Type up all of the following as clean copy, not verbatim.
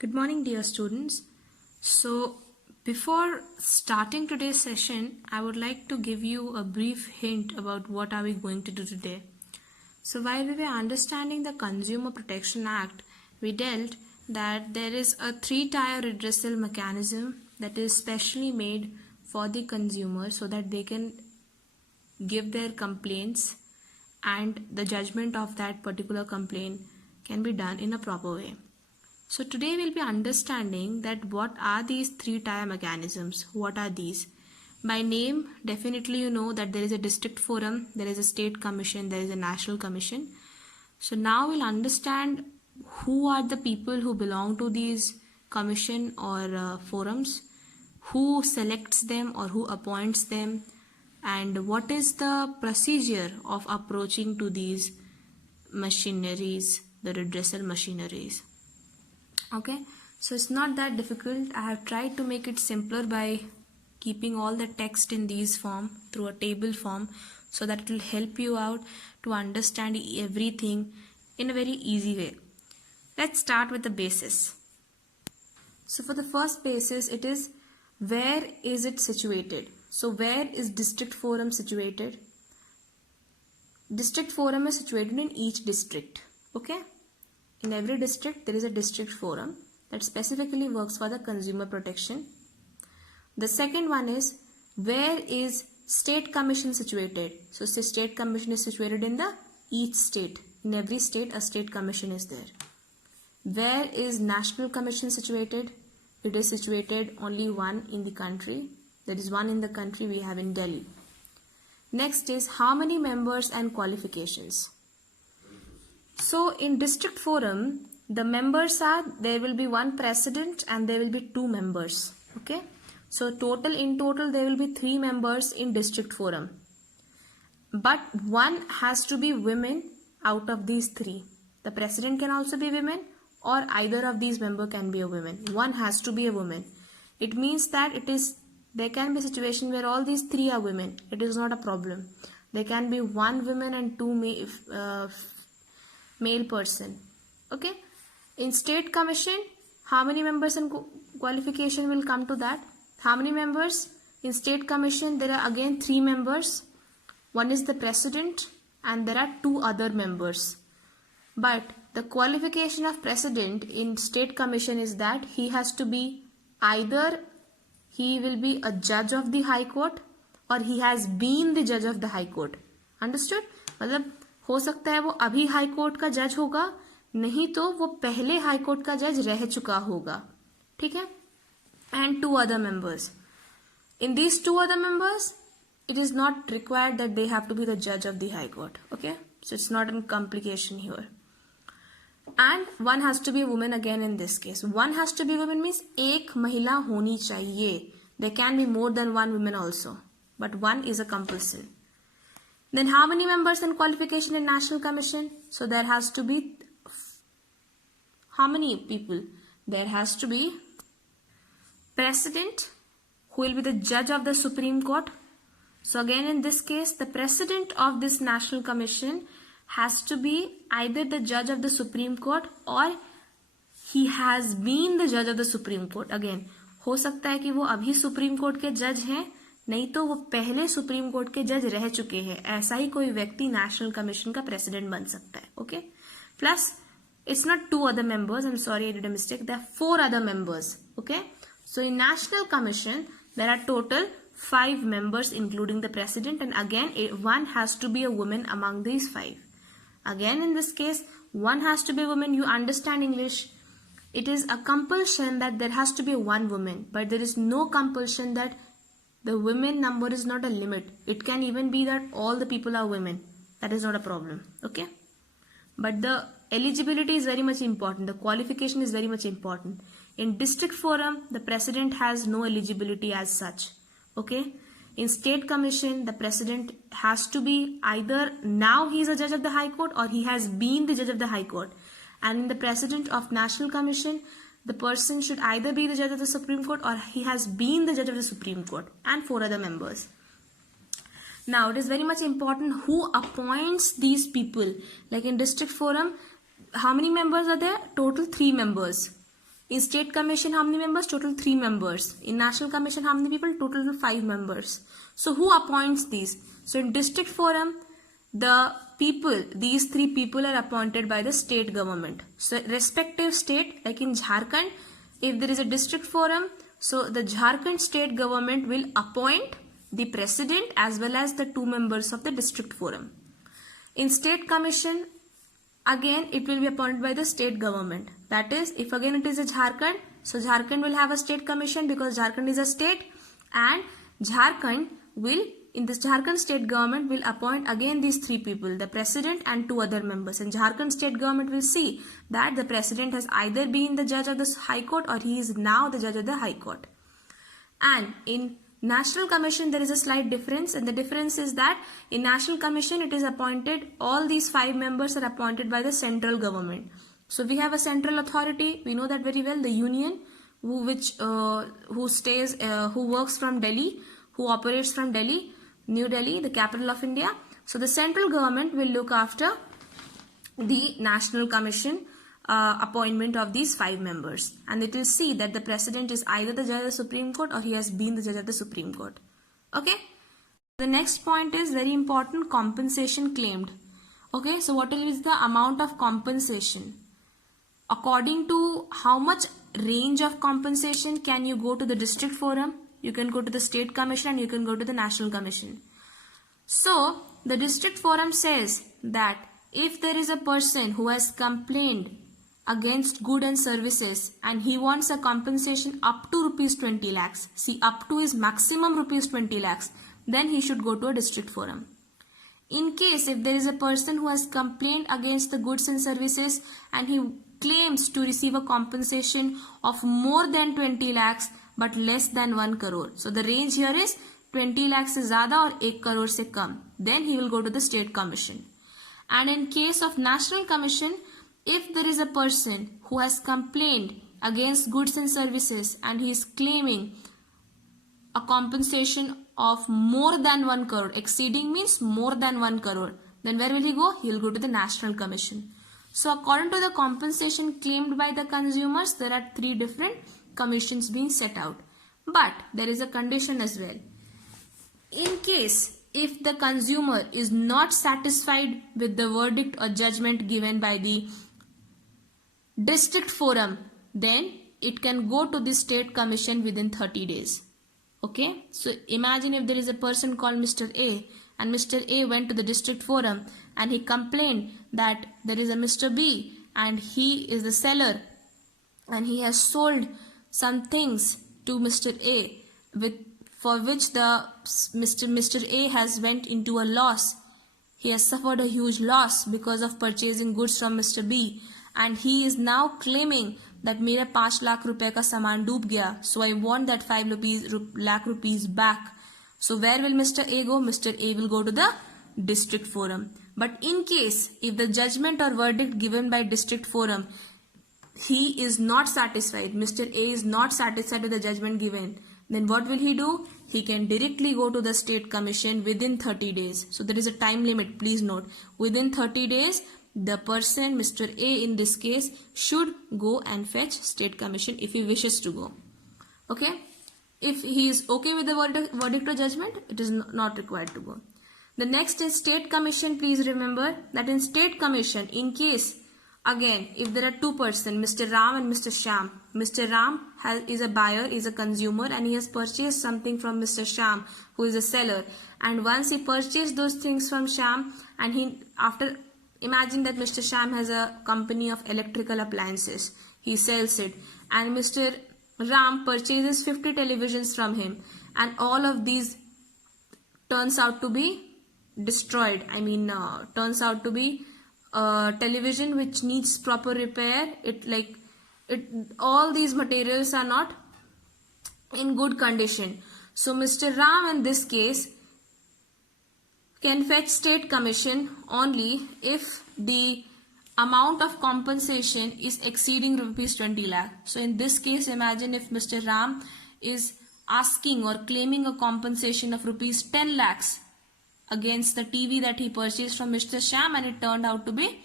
Good morning, dear students. So, before starting today's session, I would like to give you a brief hint about what are we going to do today. So, while we were understanding the Consumer Protection Act, we dealt that there is a three-tier redressal mechanism that is specially made for the consumer so that they can give their complaints and the judgment of that particular complaint can be done in a proper way. So today we'll be understanding that what are these three-tier mechanisms. What are these? By name, definitely you know that there is a district forum, there is a state commission, there is a national commission. So now we'll understand who are the people who belong to these commission or forums, who selects them or who appoints them, and what is the procedure of approaching to these machineries, the redressal machineries. Okay, so it's not that difficult. I have tried to make it simpler by keeping all the text in these form through a table form so that it will help you out to understand everything in a very easy way. Let's start with the basis. So for the first basis, it is where is it situated? So where is district forum situated? District forum is situated in each district. Okay. In every district, there is a district forum that specifically works for the consumer protection. The second one is where is state commission situated? So state commission is situated in each state. In every state, a state commission is there. Where is national commission situated? It is situated only one in the country. There is one in the country we have in Delhi. Next is how many members and qualifications. So in district forum, the members are, there will be one president and there will be two members. Okay. So in total there will be 3 members in district forum. But one has to be women out of these 3. The president can also be women or either of these members can be a woman. One has to be a woman. It means that there can be a situation where all these 3 are women. It is not a problem. There can be 1 woman and 2 male person. Okay. In state commission, how many members and qualification will come to that? How many members? In state commission, there are again 3 members. One is the president and there are 2 other members. But the qualification of president in state commission is that he has to be either he will be a judge of the high court or he has been the judge of the high court. Understood? मतलब हो सकता है वो अभी high court का जज होगा, नहीं तो वो पहले हाई कोर्ट का जज रह चुका होगा. ठीक है. And 2 other members. In these 2 other members, it is not required that they have to be the judge of the high court. Okay. So it's not a complication here. And one has to be a woman again in this case. One has to be a woman means एक महिला होनी चाहिए. There can be more than 1 woman also. But 1 is a compulsion. Then how many members and qualification in National Commission? So there has to be how many people? There has to be president who will be the judge of the Supreme Court. So again in this case the president of this National Commission has to be either the judge of the Supreme Court or he has been the judge of the Supreme Court. Again हो सकता है कि वो अभी supreme court के जज हैं, नहीं तो वो पहले सुप्रीम कोर्ट के जज रह चुके हैं. ऐसा ही कोई व्यक्ति नेशनल कमीशन का प्रेसिडेंट बन सकता है. Okay. Plus it's not 2 other members. I'm sorry, I did a mistake. There are 4 other members. Okay. So in National Commission, there are total 5 members including the president, and again one has to be a woman among these 5. Again in this case, one has to be a woman. You understand English. It is a compulsion that there has to be 1 woman, but there is no compulsion that the women number is not a limit. It can even be that all the people are women. That is not a problem. Okay. But the eligibility is very much important. The qualification is very much important. In district forum, the president has no eligibility as such. Okay. In state commission, the president has to be either now he is a judge of the high court or he has been the judge of the high court. And in the president of National Commission, the person should either be the judge of the Supreme Court or he has been the judge of the Supreme Court, and 4 other members. Now it is very much important who appoints these people. Like in district forum, how many members are there? Total 3 members. In state commission, how many members? Total 3 members. In national commission, how many people? Total 5 members. So who appoints these? So in district forum, these 3 people are appointed by the state government. So respective state, like in Jharkhand, if there is a district forum, so the Jharkhand state government will appoint the president as well as the 2 members of the district forum. In state commission, again it will be appointed by the state government. That is, if again it is a Jharkhand, so Jharkhand will have a state commission because Jharkhand is a state, and Jharkhand will, in this Jharkhand state government will appoint again these 3 people, the president and 2 other members. And Jharkhand state government will see that the president has either been the judge of the High Court or he is now the judge of the High Court. And in National Commission there is a slight difference, and the difference is that in National Commission it is appointed, all these 5 members are appointed by the central government. So we have a central authority, we know that very well, the union who works from Delhi, who operates from Delhi, New Delhi, the capital of India. So the central government will look after the National Commission appointment of these 5 members, and it will see that the president is either the judge of the Supreme Court or he has been the judge of the Supreme Court. Okay. The next point is very important, compensation claimed. Okay, so what is the amount of compensation? According to how much range of compensation can you go to the district forum, you can go to the state commission, and you can go to the national commission. So the district forum says that if there is a person who has complained against goods and services and he wants a compensation up to rupees 20 lakhs, see, up to is maximum rupees 20 lakhs, then he should go to a district forum. In case if there is a person who has complained against the goods and services and he claims to receive a compensation of more than 20 lakhs but less than 1 crore, so the range here is 20 lakhs se zyada or 1 crore se kam, then he will go to the state commission. And in case of national commission, if there is a person who has complained against goods and services and he is claiming a compensation of more than 1 crore, exceeding means more than 1 crore, then where will he go? He will go to the national commission. So according to the compensation claimed by the consumers, there are 3 different commissions being set out. But there is a condition as well. In case if the consumer is not satisfied with the verdict or judgment given by the district forum, then it can go to the state commission within 30 days. Okay, so imagine if there is a person called Mr. A, and Mr. A went to the district forum and he complained that there is a Mr. B and he is the seller and he has sold some things to Mr. A for which the Mr. A has went into a loss. He has suffered a huge loss because of purchasing goods from Mr. B, and he is now claiming that मेरा 5 लाख रुपए का सामान डूब गया, so I want that 5 lakh rupees back. So where will Mr. A go? Mr. A will go to the district forum. But in case if the judgment or verdict given by district forum, he is not satisfied, Mr. A is not satisfied with the judgment given, then what will he do? He can directly go to the state commission within 30 days. So there is a time limit, please note. Within 30 days, the person, Mr. A in this case, should go and fetch state commission if he wishes to go. Okay? If he is okay with the verdict or judgment, it is not required to go. The next is state commission. Please remember that in state commission, in case, again, if there are 2 persons, Mr. Ram and Mr. Shyam. Mr. Ram is a buyer, is a consumer, and he has purchased something from Mr. Shyam, who is a seller. And once he purchased those things from Shyam, and imagine that Mr. Shyam has a company of electrical appliances. He sells it. And Mr. Ram purchases 50 televisions from him. And all of these turns out to be destroyed. Turns out to be television which needs proper repair. All these materials are not in good condition. So Mr. Ram in this case can fetch state commission only if the amount of compensation is exceeding rupees 20 lakh. So in this case, imagine if Mr. Ram is asking or claiming a compensation of rupees 10 lakhs against the TV that he purchased from Mr. Shyam, and it turned out to be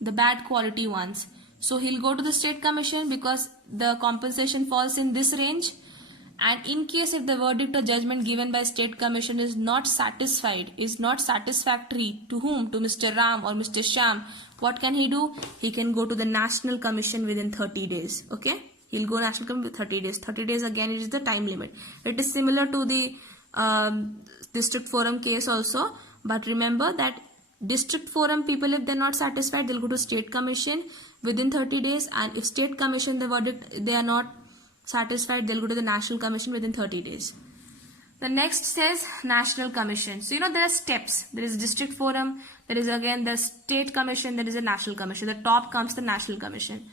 the bad quality ones. So he'll go to the state commission because the compensation falls in this range. And in case if the verdict or judgment given by state commission is not satisfied, is not satisfactory to whom? To Mr. Ram or Mr. Sham, what can he do? He can go to the national commission within 30 days. Okay? He'll go national commission with 30 days. 30 days again is the time limit. It is similar to the district forum case also. But remember that district forum people, if they're not satisfied, they'll go to state commission within 30 days. And if state commission, the verdict, they are not satisfied, they'll go to the national commission within 30 days. The next says national commission. So there are steps. There is district forum, there is again the state commission, there is a national commission. The top comes the national commission.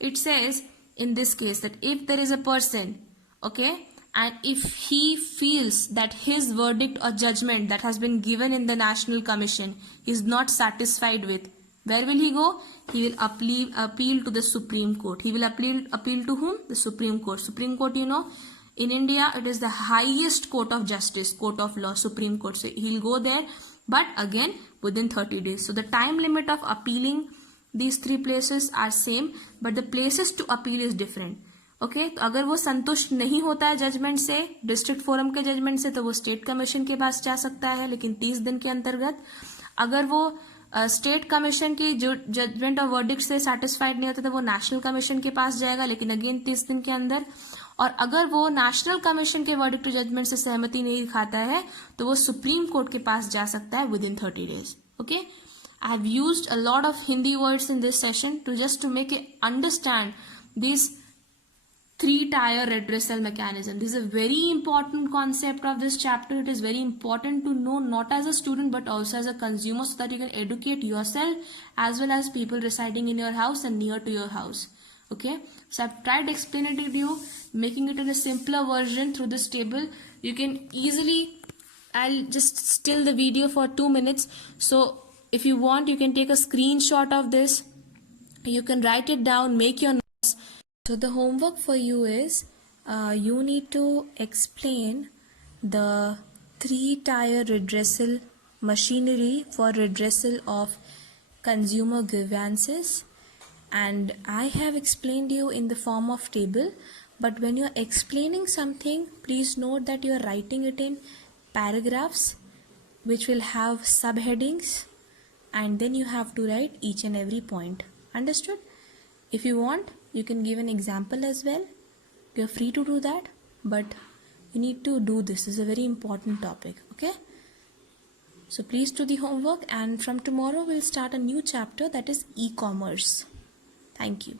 It says in this case that if there is a person, okay, and if he feels that his verdict or judgment that has been given in the national commission is not satisfied with, where will he go? He will appeal to the Supreme Court. He will appeal to whom? The Supreme Court. Supreme Court, in India, it is the highest court of justice, court of law, Supreme Court. So he'll go there, but again within 30 days. So the time limit of appealing these three places are same, but the places to appeal is different. Okay तो अगर वो संतुष्ट नहीं होता है judgement से, district forum के judgement से, तो वो स्टेट कमीशन के पास जा सकता है, लेकिन 30 दिन के अंतर्गत. अगर वो स्टेट कमीशन की जो जजमेंट और वर्डिक्ट से सेटिस्फाइड नहीं होता तो वो नेशनल कमीशन के पास जाएगा, लेकिन अगेन 30 दिन के अंदर. और अगर वो नेशनल कमीशन के वर्डिक्ट जजमेंट से सहमति नहीं दिखाता है तो वो सुप्रीम कोर्ट के पास जा सकता है within 30 days. Okay, I have used a lot of Hindi words in this session to just to make you understand this 3-tier redressal mechanism. This is a very important concept of this chapter. It is very important to know, not as a student but also as a consumer, so that you can educate yourself as well as people residing in your house and near to your house. Okay, so I've tried explaining it to you, making it in a simpler version through this table. You can easily, I'll just still the video for 2 minutes. So if you want, you can take a screenshot of this. You can write it down, make your notes. So the homework for you is you need to explain the 3-tier redressal machinery for redressal of consumer grievances, and I have explained you in the form of table, but when you're explaining something, please note that you're writing it in paragraphs which will have subheadings, and then you have to write each and every point. Understood? If you want, you can give an example as well. You're free to do that, but you need to do this. This is a very important topic. Okay, so please do the homework, and from tomorrow we'll start a new chapter, that is e-commerce. Thank you.